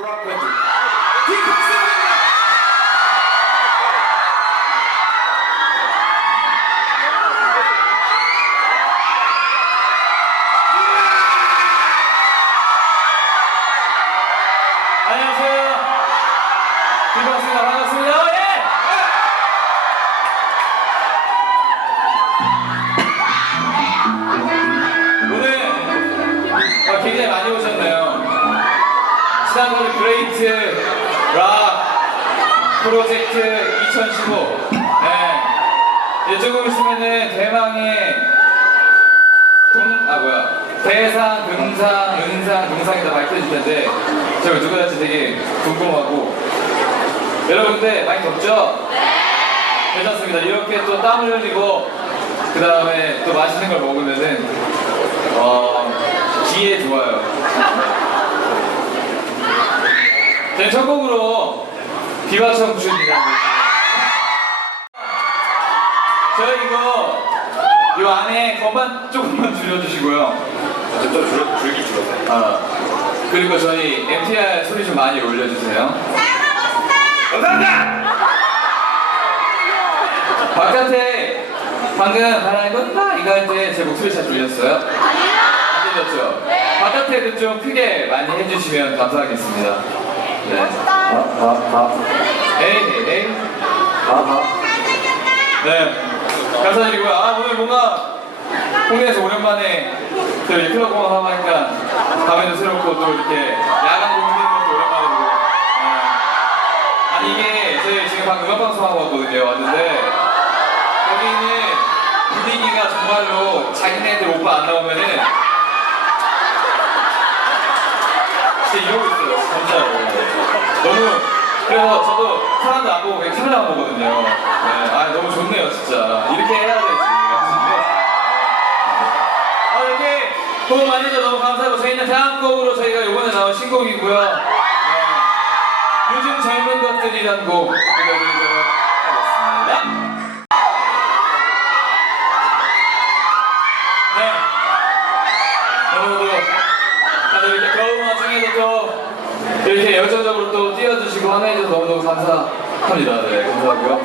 락 밴드 지난번에 그레이트 락 프로젝트 2015. 네. 조금 있으면은 대망의 동, 아 뭐야 대상, 금상, 은상, 동상이 다 밝혀질 텐데 제가 누가 될지 되게 궁금하고 여러분들 많이 덥죠? 네. 괜찮습니다. 이렇게 또 땀을 흘리고 그 다음에 또 맛있는 걸 먹으면은 어 기에 좋아요. 저희 첫 곡으로 비와청 주인이라는 곡. 저희 이거 이 안에 건반 조금만 줄여주시고요. 좀 줄, 줄기 줄어서 아, 그리고 저희 MTR 소리 좀 많이 올려주세요. 감사합니다. 바깥에 방금 바람이 건다 이거 할 때 제 목소리 잘 들렸어요? 안 들렸죠? 바깥에도 좀 크게 많이 해주시면 감사하겠습니다. 네. 감사드리고요. 아 오늘 뭔가 홍대에서 오랜만에 또 이렇게 클럽 하고 하니까 밤에도 새롭고 또 이렇게 야간 공연하는 것도 오랜만이고. 네. 아니 이게 저희 지금 방금 음악 방송하고 왔거든요. 왔는데 거기는 분위기가 정말로 자기네들 오빠 안 나오면은 진짜 이러고 있어요. 진짜로. 너무 그래서 저도 사람들 안 보고 그냥 카메라만 보거든요. 네. 아 너무 좋네요 진짜. 이렇게 해야 되지. 아 이렇게 도움 많이 해줘서 너무 감사하고 저희는 다음 곡으로 저희가 이번에 나온 신곡이고요. 네. 요즘 젊은 것들이란 곡 들려드리도록 하겠습니다. 네. 여러분도 다들 이렇게 더운 와중에도 또 이렇게 열정적으로 또 뛰어주시고 환호해주셔서 너무너무 감사합니다. 네, 감사하고요.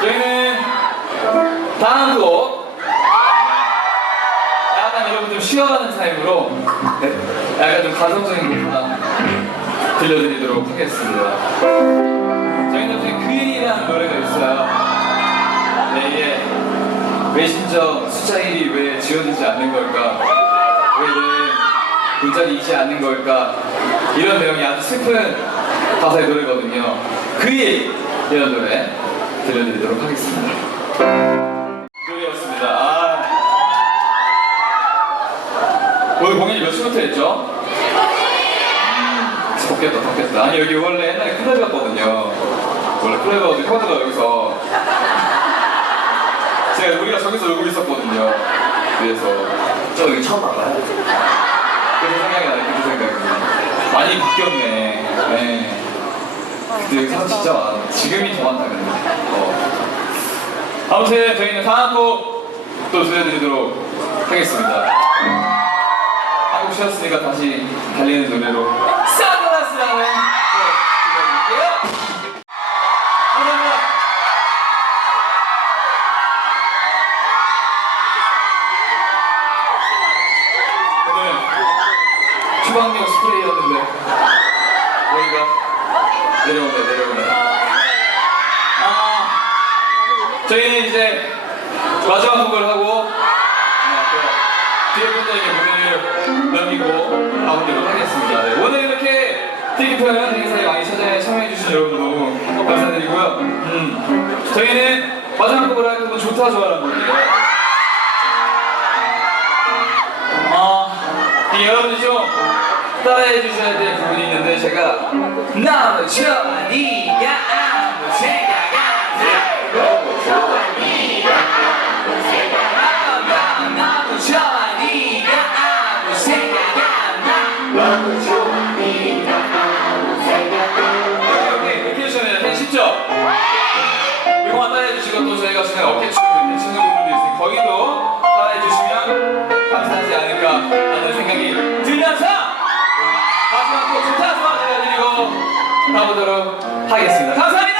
저희는 다음 곡 약간 여러분 좀 쉬어가는 타임으로 네, 약간 좀 감성적인 곡 하나 들려드리도록 하겠습니다. 저희는 지금 그일이라는 노래가 있어요. 네, 이게 메신저 숫자 1이 왜 지워지지 않는 걸까? 왜내 잊지 않는 걸까? 이런 내용이 아주 슬픈 가사의 노래거든요. 그일 이런 노래 들려드리도록 하겠습니다. 노래였습니다. 아. 오늘 공연이 몇 시부터 했죠? 덥겠다, 덥겠다. 아니, 여기 원래 옛날에 클럽이었거든요. 원래 클럽이어가지고 형아가 여기서 제가 우리가 저기서 놀고 있었거든요. 그래서 저 여기 처음 와봐요. 그래서 생각이 나요. 그 생각이 많이 바뀌었네. 네. 그때 사람 진짜. 지금이 더 많다 근데. 어. 아무튼 저희는 다음 곡또 들려드리도록 하겠습니다. 한곡 쉬었으니까 다시 달리는 노래로 추방용 스프레이였는데. 머리가? 내려오네 내려오네. 아 저희는 이제 마지막 곡을 하고 네, 또 뒤에 분들에게 무대를 넘기고 가보도록 하겠습니다. 네, 오늘 이렇게 티기편 행사에 많이 찾아 참여해주신 여러분 너무 감사드리고요. 음, 저희는 마지막 곡을 할 곡은 좋다 좋아라는 곡이에요. 아, 좀 따라해 주셔야 될 부분이 있는데 제가 너무 좋아 네가 아무 생각 안 해. 너무 좋아 네가 아무 생각 안 나. 너무 좋아 네가 아무 생각 안 나. 너무 좋아 네가 아무 생각 안 나. 오케이 이렇게 해주시면 되게 쉽죠? 이거만 따라해 주시고 또 저희가 지금 어깨 가보도록 하겠습니다. 감사합니다.